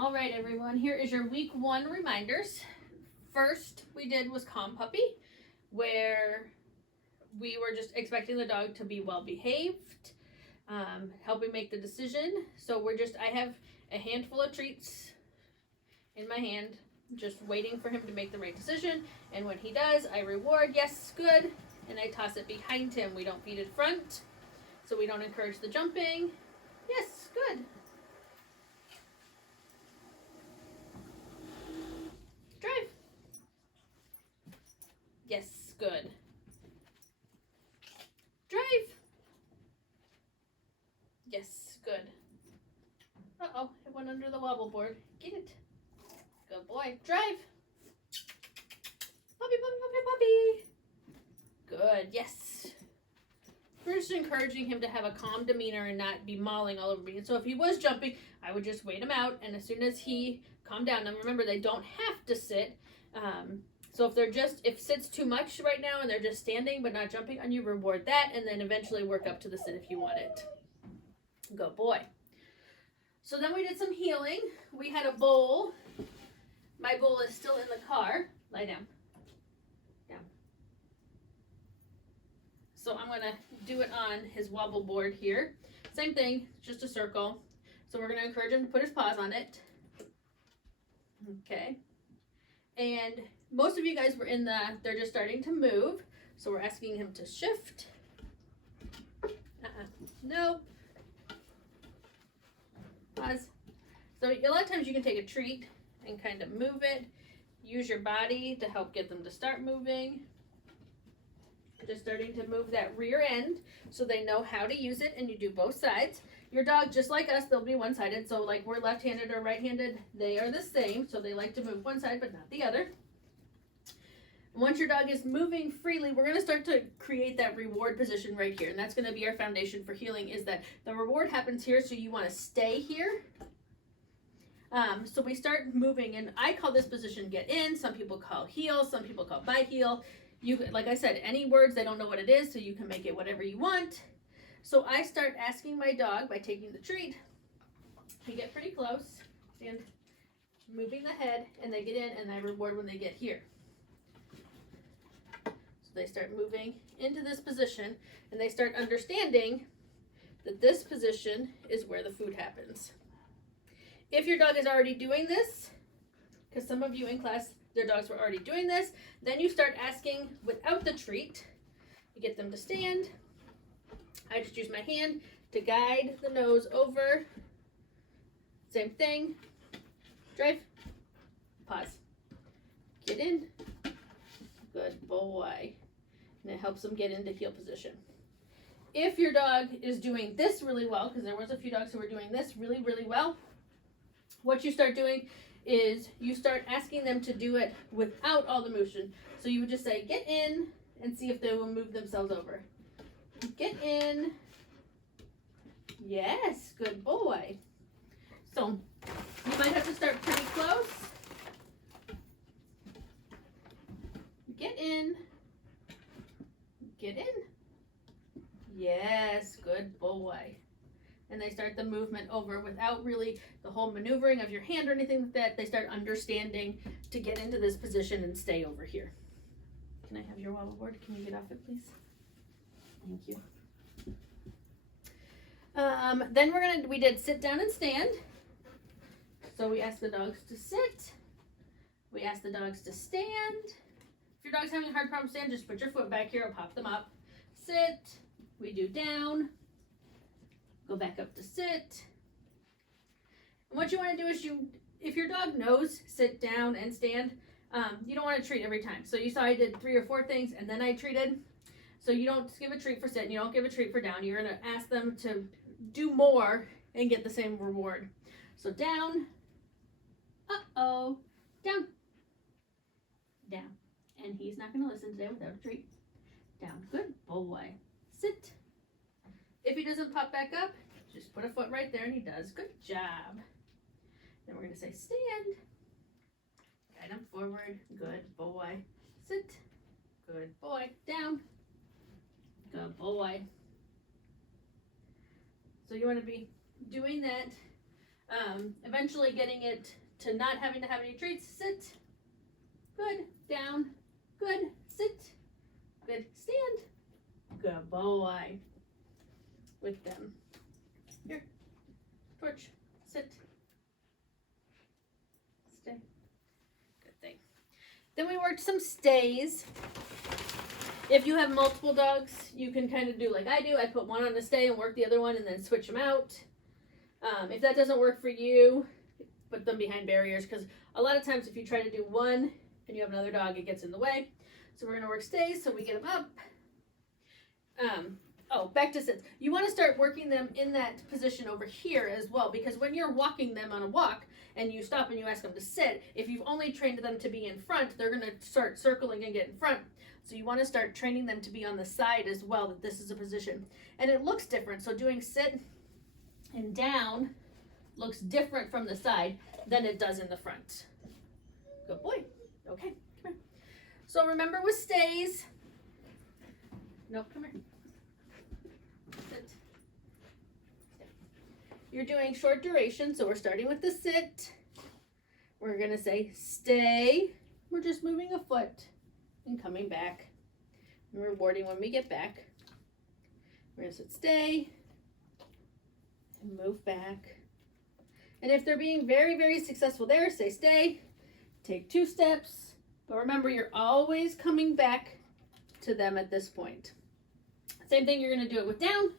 All right, everyone, here is your week 1 reminders. First we did was Calm Puppy, where we were just expecting the dog to be well behaved, helping make the decision. So I have a handful of treats in my hand, just waiting for him to make the right decision. And when he does, I reward, yes, good, and I toss it behind him. We don't feed it front, so we don't encourage the jumping. Yes, good. Drive. Yes, good. Drive. Yes, good. Uh-oh, it went under the wobble board. Get it. Good boy. Drive. Puppy, puppy, puppy, puppy. Good, yes. We're just encouraging him to have a calm demeanor and not be mauling all over me. And so if he was jumping, I would just wait him out, and as soon as he calmed down, and remember, they don't have to sit. So if sit's too much right now and they're just standing but not jumping on you, reward that, and then eventually work up to the sit if you want it. Good boy. So then we did some healing. We had a bowl. My bowl is still in the car. Lie down. Down. So I'm going to do it on his wobble board here. Same thing, just a circle. So we're going to encourage him to put his paws on it. Okay. And most of you guys were they're just starting to move. So we're asking him to shift. Nope. Pause. So a lot of times you can take a treat and kind of move it. Use your body to help get them to start moving. Just starting to move that rear end so they know how to use it, and you do both sides. Your dog, just like us, they'll be one-sided. So like we're left-handed or right-handed, they are the same. So they like to move one side but not the other. Once your dog is moving freely, we're going to start to create that reward position right here. And that's going to be our foundation for healing, is that the reward happens here, so you want to stay here. So we start moving, and I call this position get in. Some people call heel, some people call bite heel. Like I said, any words, they don't know what it is, so you can make it whatever you want. So I start asking my dog by taking the treat. We get pretty close and moving the head, and they get in, and I reward when they get here. So they start moving into this position, and they start understanding that this position is where the food happens. If your dog is already doing this, because some of you in class, their dogs were already doing this, then you start asking without the treat. You get them to stand. I just use my hand to guide the nose over. Same thing. Drive. Pause. Get in. Good boy. And it helps them get into heel position. If your dog is doing this really well, because there was a few dogs who were doing this really, really well, what you start doing is you start asking them to do it without all the motion. So you would just say, get in, and see if they will move themselves over. Get in. Yes, good boy. So you might have to start pretty close. Get in. Get in. Yes, good boy. And they start the movement over without really the whole maneuvering of your hand or anything like that. They start understanding to get into this position and stay over here. Can I have your wobble board? Can you get off it, please? Thank you. Then we did sit down and stand. So we asked the dogs to sit. We asked the dogs to stand. If your dog's having a hard problem stand, just put your foot back here or pop them up. Sit. We do down. Go back up to sit. And what you want to do is if your dog knows sit down and stand, you don't want to treat every time. So you saw I did 3 or 4 things and then I treated. So you don't give a treat for sit and you don't give a treat for down. You're going to ask them to do more and get the same reward. So down. Uh-oh. Down. Down. And he's not going to listen today without a treat. Down. Good boy. Sit. If he doesn't pop back up, just put a foot right there and he does. Good job. Then we're going to say stand. Guide him forward. Good boy. Sit. Good boy. Down. Good boy. So you want to be doing that Eventually getting it to not having to have any treats. Sit, good, down, good, sit, good, stand, good boy, with them. Here, torch, sit, stay, good thing. Then we worked some stays. If you have multiple dogs, you can kind of do like I do. I put one on a stay and work the other one and then switch them out. If that doesn't work for you, put them behind barriers, because a lot of times if you try to do one and you have another dog, it gets in the way. So we're going to work stays so we get them up. Back to sits. You want to start working them in that position over here as well, because when you're walking them on a walk and you stop and you ask them to sit, if you've only trained them to be in front, they're going to start circling and get in front. So you want to start training them to be on the side as well, that this is a position. And it looks different. So doing sit and down looks different from the side than it does in the front. Good boy. Okay, come here. So remember with stays. Nope, come here. Sit. Stay. You're doing short duration, so we're starting with the sit. We're going to say stay. We're just moving a foot and coming back. And rewarding when we get back. We're going to sit stay and move back. And if they're being very, very successful there, say stay, take 2 steps. But remember, you're always coming back to them at this point. Same thing, you're going to do it with down.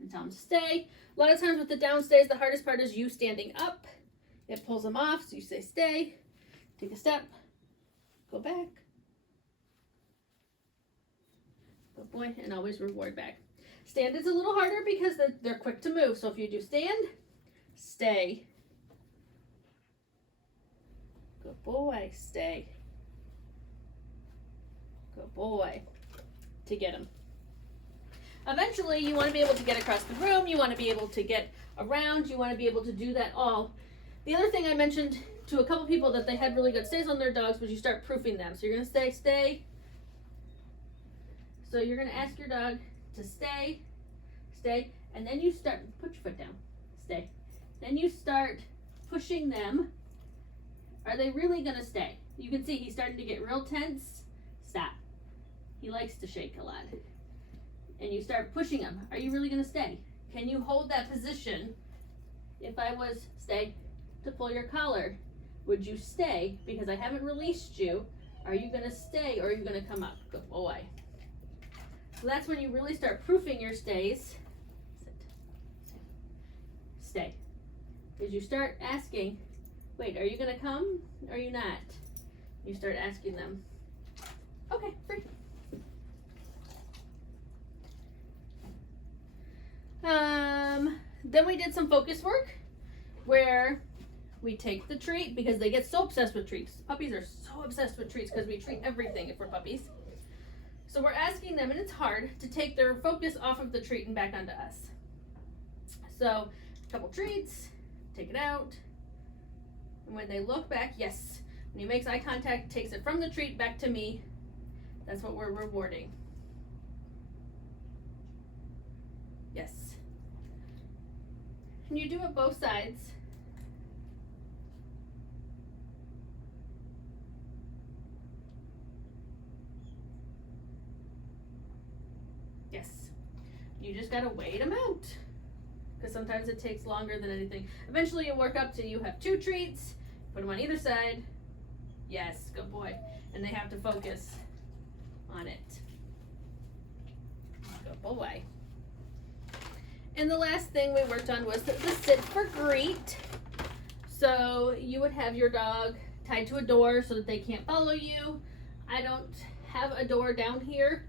And tell them to stay. A lot of times with the down stays, the hardest part is you standing up. It pulls them off, so you say stay, take a step, go back. Good boy, and always reward back. Stand is a little harder because they're quick to move. So if you do stand, stay. Good boy, stay. Good boy. To get them. Eventually, you want to be able to get across the room. You want to be able to get around. You want to be able to do that all. The other thing I mentioned to a couple people that they had really good stays on their dogs was you start proofing them. So you're going to say stay. So you're going to ask your dog to stay, stay, and then you start, put your foot down, stay. Then you start pushing them. Are they really going to stay? You can see he's starting to get real tense. Stop. He likes to shake a lot. And you start pushing him. Are you really going to stay? Can you hold that position? If I was, stay, to pull your collar, would you stay? Because I haven't released you. Are you going to stay or are you going to come up? Good boy. So that's when you really start proofing your stays. Sit. Stay. Because you start asking, wait, are you going to come? Or are you not? You start asking them. Okay, free. Then we did some focus work where we take the treat because they get so obsessed with treats. Puppies are so obsessed with treats because we treat everything if we're puppies. So we're asking them, and it's hard, to take their focus off of the treat and back onto us. So a couple treats, take it out. And when they look back, yes. When he makes eye contact, takes it from the treat back to me. That's what we're rewarding. Yes. And you do it both sides. Yes. You just gotta wait them out. Because sometimes it takes longer than anything. Eventually you'll work up to you have 2 treats, put them on either side. Yes, good boy. And they have to focus on it. Good boy. And the last thing we worked on was the sit for greet. So you would have your dog tied to a door so that they can't follow you. I don't have a door down here.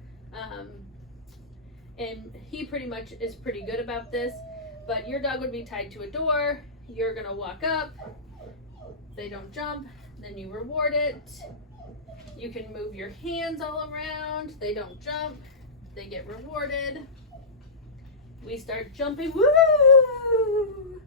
And he pretty much is pretty good about this. But your dog would be tied to a door. You're gonna walk up. They don't jump, then you reward it. You can move your hands all around. They don't jump, they get rewarded. We start jumping, woo!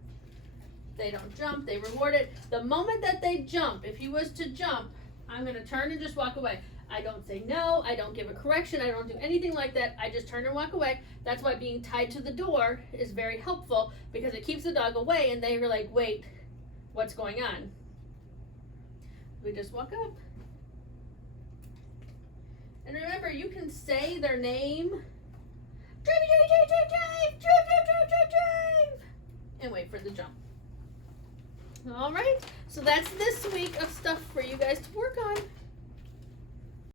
They don't jump, they reward it. The moment that they jump, if he was to jump, I'm gonna turn and just walk away. I don't say no, I don't give a correction, I don't do anything like that. I just turn and walk away. That's why being tied to the door is very helpful, because it keeps the dog away and they're like, wait, what's going on? We just walk up. And remember, you can say their name. Drive, drive, drive, drive, drive, drive, drive, drive, drive, drive. And wait for the jump. All right, so that's this week of stuff for you guys to work on.